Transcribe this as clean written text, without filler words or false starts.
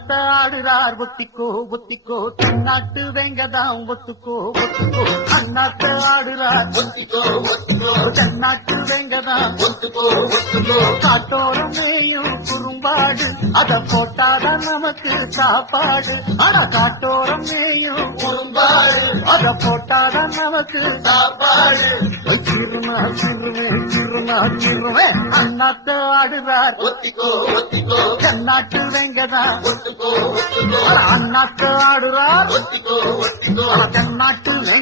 அண்ணாத்த ஆடுறார் ஒத்திக்கோ ஒத்திக்கோ தென்னாட்டு வெங்கதாம் ஒத்துக்கோ ஒத்துக்கோ அண்ணாத்த ஆடுறார் ஒத்திக்கோ ஒத்திக்கோ தென்னாட்டு வெங்கதாம் ஒத்துக்கோ ஒத்துக்கோ காட்டோரம் மேயும் குறும்பாடு அத போட்டாதான் நமக்கு சாப்பாடு ஆனா காட்டோரம் மேயும் குறும்பாடு அத போட்டாதான் நமக்கு சாப்பாடு சிறுமா சிறுமே சிறுமா சிறுமே அண்ணாத்த ஆடுறார் ஒத்திக்கோ ஒத்திக்கோ தென்னாட்டு வெங்கதாம் ஒத்துக்கோ ஒத்துக்கோ அண்ணாத்த ஆடுறார் ஒத்திக்கோ ஒத்திக்கோ தென்னாட்டு வெங்க